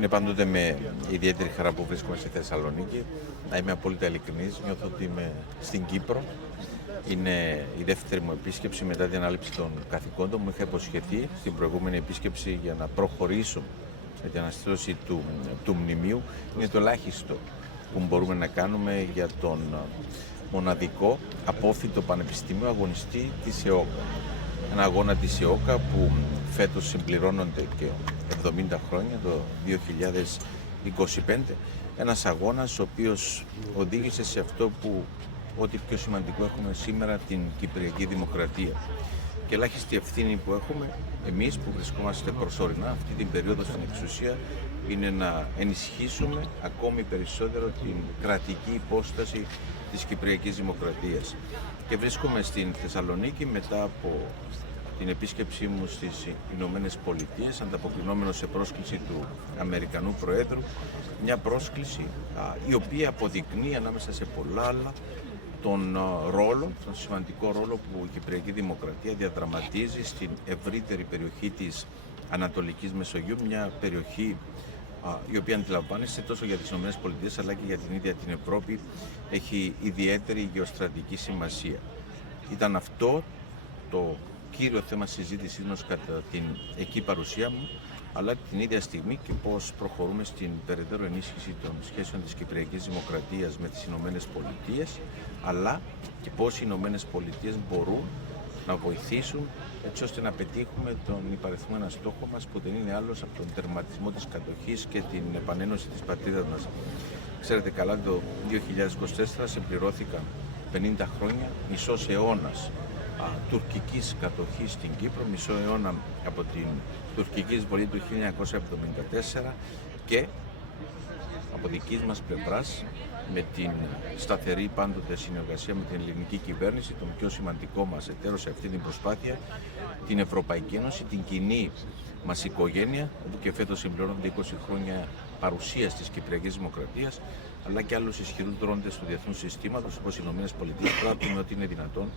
Είναι πάντοτε με ιδιαίτερη χαρά που βρίσκομαι στη Θεσσαλονίκη. Να είμαι απόλυτα ειλικρινής, νιώθω ότι είμαι στην Κύπρο. Είναι η δεύτερη μου επίσκεψη μετά την ανάληψη των καθηκόντων. Μου είχα υποσχεθεί στην προηγούμενη επίσκεψη για να προχωρήσω με την αναστήλωση του μνημείου. Είναι το ελάχιστο που μπορούμε να κάνουμε για τον μοναδικό απόφοιτο πανεπιστήμιο αγωνιστή της ΕΟΚΑ. Ένα αγώνα της ΕΟΚΑ που φέτος συμπληρώνονται και 70 χρόνια, το 2025. Ένας αγώνας ο οποίος οδήγησε σε αυτό που ό,τι πιο σημαντικό έχουμε σήμερα, την Κυπριακή Δημοκρατία. Και ελάχιστη ευθύνη που έχουμε εμείς που βρισκόμαστε προσωρινά αυτή την περίοδο στην εξουσία είναι να ενισχύσουμε ακόμη περισσότερο την κρατική υπόσταση της Κυπριακής Δημοκρατίας. Και βρίσκομαι στην Θεσσαλονίκη μετά από την επίσκεψή μου στις Ηνωμένες Πολιτείες, ανταποκρινόμενο σε πρόσκληση του Αμερικανού Προέδρου, μια πρόσκληση η οποία αποδεικνύει ανάμεσα σε πολλά άλλα τον σημαντικό ρόλο που η Κυπριακή Δημοκρατία διαδραματίζει στην ευρύτερη περιοχή της Ανατολικής Μεσογείου, μια περιοχή η οποία αντιλαμβάνεστε τόσο για τις ΗΠΑ αλλά και για την ίδια την Ευρώπη έχει ιδιαίτερη γεωστρατηγική σημασία. Ήταν αυτό το κύριο θέμα συζήτησής μας κατά την εκεί παρουσία μου, αλλά την ίδια στιγμή και πώς προχωρούμε στην περαιτέρω ενίσχυση των σχέσεων της Κυπριακής Δημοκρατίας με τις Ηνωμένες Πολιτείες, αλλά και πώς οι Ηνωμένες Πολιτείες μπορούν να βοηθήσουν έτσι ώστε να πετύχουμε τον υπαριθμό στόχο μας που δεν είναι άλλος από τον τερματισμό της κατοχής και την επανένωση της πατρίδας μας. Ξέρετε καλά, το 2024 συμπληρώθηκαν 50 χρόνια, μισός αιώνας τουρκικής κατοχής στην Κύπρο, μισό αιώνα από την τουρκική εισβολή του 1974 και από δικής μας πλευράς με την σταθερή πάντοτε συνεργασία με την ελληνική κυβέρνηση, τον πιο σημαντικό μας εταίρο σε αυτή την προσπάθεια, την Ευρωπαϊκή Ένωση, την κοινή μας οικογένεια, όπου και φέτος συμπληρώνονται 20 χρόνια παρουσίας της Κυπριακής Δημοκρατίας, αλλά και άλλους ισχυρούς δρόντες του διεθνούς συστήματος, όπως οι ΗΠΑ, πράττουν ό,τι είναι δυνατόν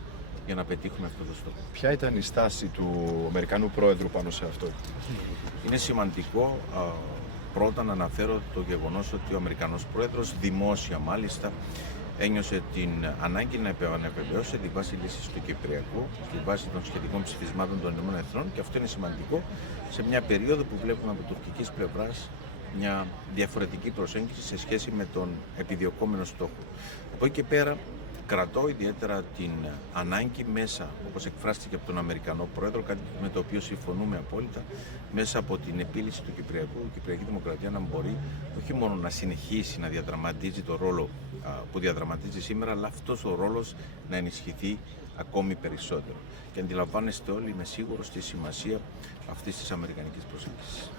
για να πετύχουμε αυτό το στόχο. Ποια ήταν η στάση του Αμερικανού Πρόεδρου πάνω σε αυτό? Είναι σημαντικό πρώτα να αναφέρω το γεγονός ότι ο Αμερικανός Πρόεδρος δημόσια μάλιστα ένιωσε την ανάγκη να επανεπιβεβαιώσει τη βάση λύσης του Κυπριακού, τη βάση των σχετικών ψηφισμάτων των ΗΠΑ, και αυτό είναι σημαντικό σε μια περίοδο που βλέπουμε από τουρκικής πλευράς μια διαφορετική προσέγγιση σε σχέση με τον επιδιωκόμενο στόχο. Από εκεί και πέρα κρατώ ιδιαίτερα την ανάγκη μέσα, όπως εκφράστηκε από τον Αμερικανό Πρόεδρο, κάτι με το οποίο συμφωνούμε απόλυτα, μέσα από την επίλυση του Κυπριακού, η Κυπριακή Δημοκρατία να μπορεί όχι μόνο να συνεχίσει να διαδραματίζει το ρόλο που διαδραματίζει σήμερα, αλλά αυτός ο ρόλος να ενισχυθεί ακόμη περισσότερο. Και αντιλαμβάνεστε όλοι, είμαι σίγουρος, στη σημασία αυτής της αμερικανικής προσέγγισης.